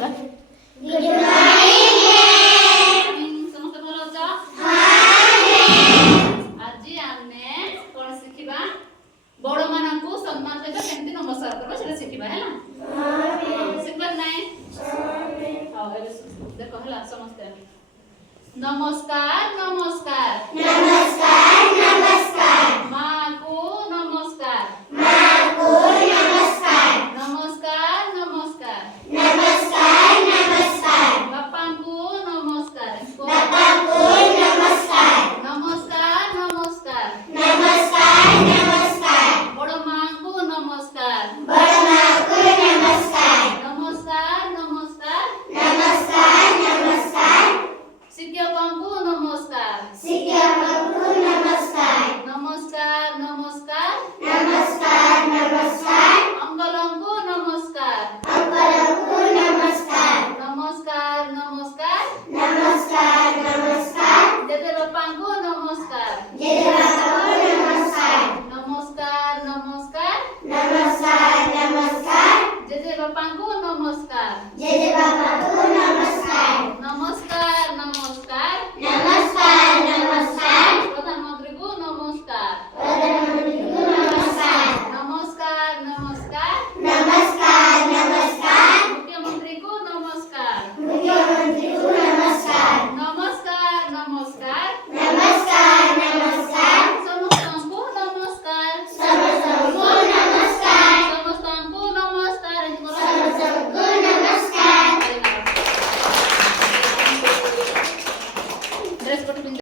good morning समस्त भल अछ आज आमे कोन सिखिबा बड़ मानकु सम्मान देबा केमति नमस्कार करबा सेटा सिखिबा हैला सिखबा नै हां देखो हैला समस्त नमस्कार नमस्कार नमस्कार